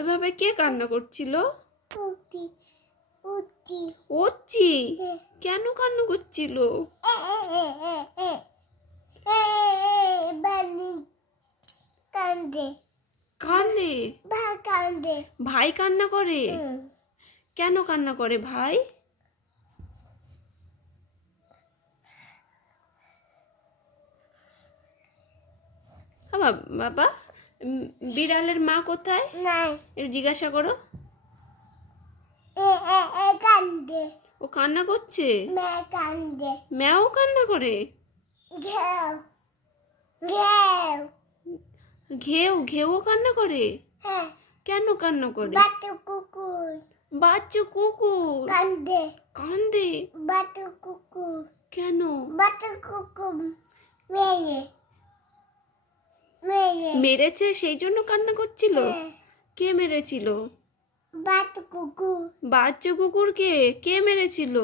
ওইভাবে কে কান্না করছিল? উটি উটি ওচি কেন কান্না করছিল? বানি কান্দে কান্দে? ভাই কান্দে। ভাই কান্না করে? কেন কান্না করে ভাই? বাবা বিড়ালের মা কোথায়? নাই এর জিজ্ঞাসা করো। কান্দে। ও কান্না করছে? মে কান্দে। ম্যাও কান্না করে? ঘেউ ঘেউ ঘেউ ঘেউ কান্না করে? হ্যাঁ। কেন কান্না করে? বাচ্চা কুকুর বাচ্চা কুকুর কান্দে। কান্দে? বাচ্চা কুকুর কেন? বাচ্চা কুকুর মেরে মেরে মেরেছে সেই জন্য কান্না করছিল? হ্যাঁ। কে মেরেছিল? বাচ্চা কুকুর বাচ্চা কুকুরকে কে মেরেছিল?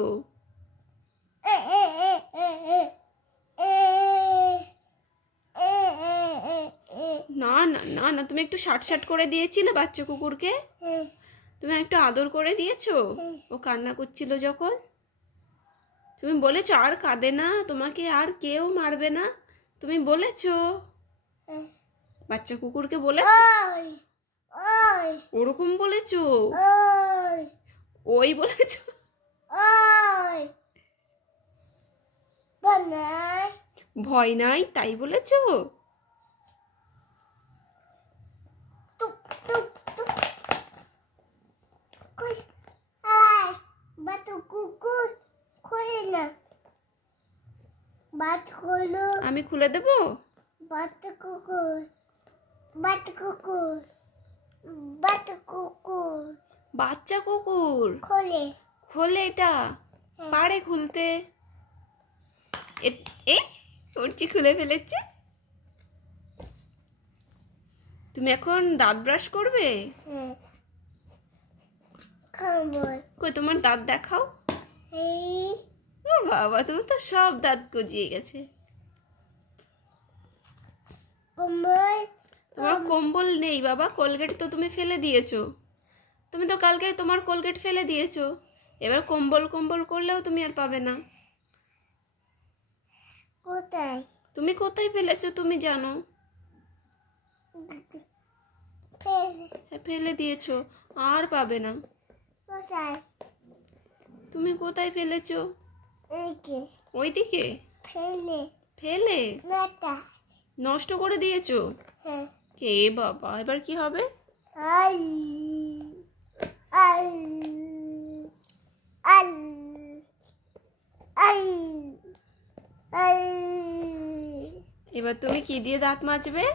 না না না না, তুমি একটু শাট করে দিয়েছিলে বাচ্চা কুকুরকে? তুমি একটু আদর করে দিয়েছো ও কান্না করছিল যখন? তুমি বলেছো আর কাঁদে না, তোমাকে আর কেউ মারবে না, তুমি বলেছো? বাচ্চা কুকুরকে বলেছো? ওরকম বলেছো? ওই বলেছো? ভয় নাই তাই বলেছো? আমি খুলে দেবো? বাচ্চা কুকুর বাচ্চা কুকুর বাচ্চা কুকুর বাচ্চা কুকুর খোলে খোলে? এটা পারে খুলতে? ওরচি খুলে ফেলেছে। তুমি এখন দাঁত ব্রাশ করবে? কই তোমার দাঁত দেখাও। ও বাবা, তুমি তো সব দাঁত গজিয়ে গেছে। তোমার কম্বল নেই বাবা, কোলগেট তো তুমি ফেলে দিয়েছো। তুমি তো কালকে তোমার কোলগেট ফেলে দিয়েছো, এবার কম্বল কম্বল করলেও তুমি আর পাবে না। কোথায়? তুমি কোথায় ফেলেছো তুমি জানো? ফেলে দিয়েছো, আর পাবে না। কোথায়? তুমি কোথায় ফেলেছো? ওইদিকে ফেলে ফেলে নষ্ট করে দিয়েছো? কে বাবা, এবার কি হবে? এবার তুমি কি দিয়ে দাঁত মাজবে?